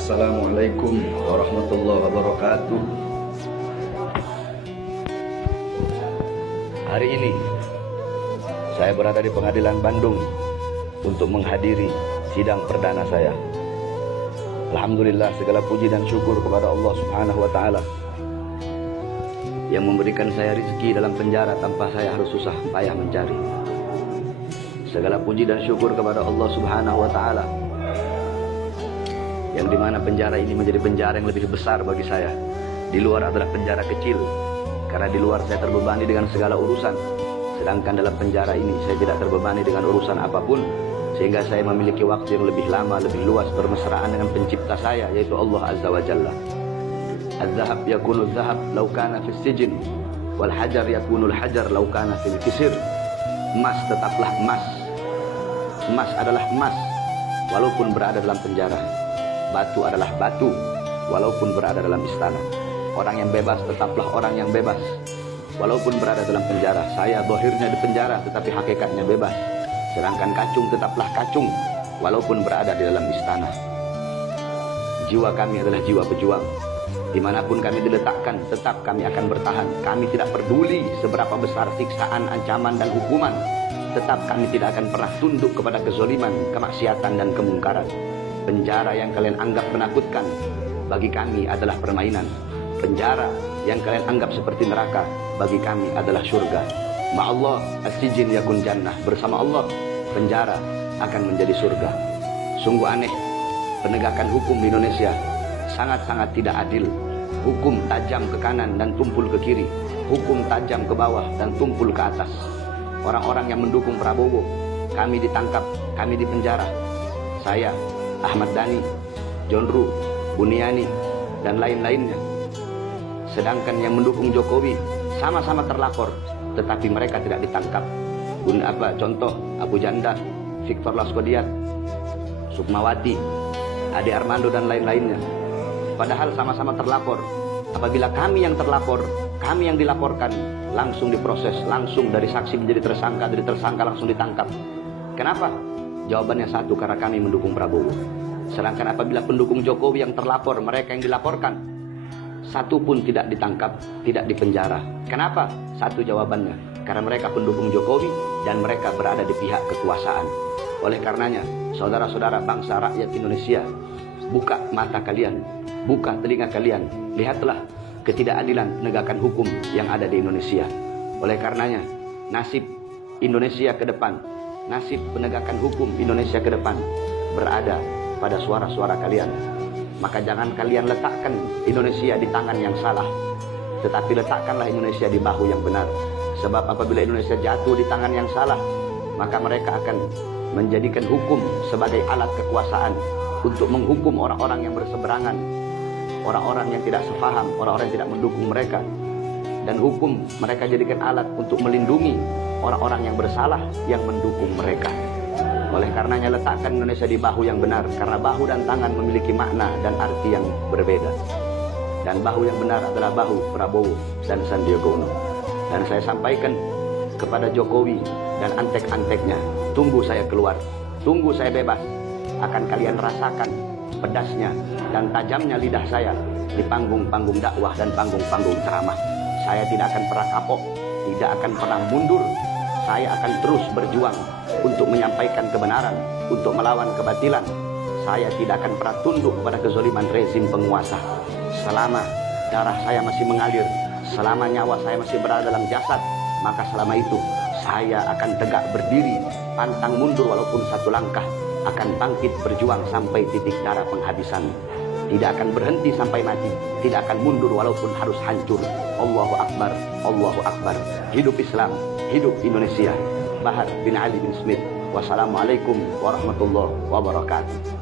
Assalamualaikum warahmatullahi wabarakatuh. Hari ini saya berada di Pengadilan Bandung untuk menghadiri sidang perdana saya. Alhamdulillah, segala puji dan syukur kepada Allah Subhanahu wa taala yang memberikan saya rezeki dalam penjara tanpa saya harus susah payah mencari. Segala puji dan syukur kepada Allah Subhanahu wa taala yang dimana penjara ini menjadi penjara yang lebih besar bagi saya. Di luar adalah penjara kecil, karena di luar saya terbebani dengan segala urusan, sedangkan dalam penjara ini saya tidak terbebani dengan urusan apapun, sehingga saya memiliki waktu yang lebih lama, lebih luas bermesraan dengan pencipta saya, yaitu Allah Azza wa Jalla. Az-zahab yakunu zahab law kana fis sijn, wal hajar yakunu al-hajar law kana fil kisir. Emas tetaplah emas, emas adalah emas walaupun berada dalam penjara. Batu adalah batu walaupun berada dalam istana. Orang yang bebas tetaplah orang yang bebas walaupun berada dalam penjara. Saya zahirnya di penjara tetapi hakikatnya bebas. Sedangkan kacung tetaplah kacung walaupun berada di dalam istana. Jiwa kami adalah jiwa pejuang. Dimanapun kami diletakkan, tetap kami akan bertahan. Kami tidak peduli seberapa besar siksaan, ancaman, dan hukuman. Tetap kami tidak akan pernah tunduk kepada kezoliman, kemaksiatan, dan kemungkaran. Penjara yang kalian anggap menakutkan bagi kami adalah permainan. Penjara yang kalian anggap seperti neraka bagi kami adalah surga. Ma'allah as-sijn yakun jannah. Bersama Allah, penjara akan menjadi surga. Sungguh aneh, penegakan hukum di Indonesia sangat-sangat tidak adil. Hukum tajam ke kanan dan tumpul ke kiri, hukum tajam ke bawah dan tumpul ke atas. Orang-orang yang mendukung Prabowo, kami ditangkap, kami dipenjara. Saya, Ahmad Dhani, John Ruh, Buniani, dan lain-lainnya. Sedangkan yang mendukung Jokowi sama-sama terlapor, tetapi mereka tidak ditangkap. Contoh Abu Janda, Victor Laskodiat, Sukmawati, Ade Armando, dan lain-lainnya. Padahal sama-sama terlapor. Apabila kami yang terlapor, kami yang dilaporkan, langsung diproses, langsung dari saksi menjadi tersangka, dari tersangka langsung ditangkap. Kenapa? Jawabannya satu, karena kami mendukung Prabowo. Sedangkan apabila pendukung Jokowi yang terlapor, mereka yang dilaporkan, satu pun tidak ditangkap, tidak dipenjara. Kenapa? Satu jawabannya, karena mereka pendukung Jokowi dan mereka berada di pihak kekuasaan. Oleh karenanya, saudara-saudara bangsa rakyat Indonesia, buka mata kalian, buka telinga kalian, lihatlah ketidakadilan penegakan hukum yang ada di Indonesia. Oleh karenanya, nasib Indonesia ke depan, nasib penegakan hukum Indonesia ke depan berada pada suara-suara kalian. Maka jangan kalian letakkan Indonesia di tangan yang salah, tetapi letakkanlah Indonesia di bahu yang benar. Sebab apabila Indonesia jatuh di tangan yang salah, maka mereka akan menjadikan hukum sebagai alat kekuasaan untuk menghukum orang-orang yang berseberangan, orang-orang yang tidak sefaham, orang-orang yang tidak mendukung mereka. Dan hukum mereka jadikan alat untuk melindungi orang-orang yang bersalah yang mendukung mereka. Oleh karenanya letakkan Indonesia di bahu yang benar, karena bahu dan tangan memiliki makna dan arti yang berbeda. Dan bahu yang benar adalah bahu Prabowo dan Sandiaga Uno. Dan saya sampaikan kepada Jokowi dan antek-anteknya, tunggu saya keluar, tunggu saya bebas, akan kalian rasakan pedasnya dan tajamnya lidah saya di panggung-panggung dakwah dan panggung-panggung ceramah. Saya tidak akan pernah kapok, tidak akan pernah mundur. Saya akan terus berjuang untuk menyampaikan kebenaran, untuk melawan kebatilan. Saya tidak akan pernah tunduk kepada kezaliman rezim penguasa. Selama darah saya masih mengalir, selama nyawa saya masih berada dalam jasad, maka selama itu saya akan tegak berdiri, pantang mundur walaupun satu langkah, akan bangkit berjuang sampai titik darah penghabisan. Tidak akan berhenti sampai mati, tidak akan mundur walaupun harus hancur. Allahu Akbar, Allahu Akbar. Hidup Islam, hidup Indonesia. Bahar bin Ali bin Smith. Wassalamualaikum warahmatullahi wabarakatuh.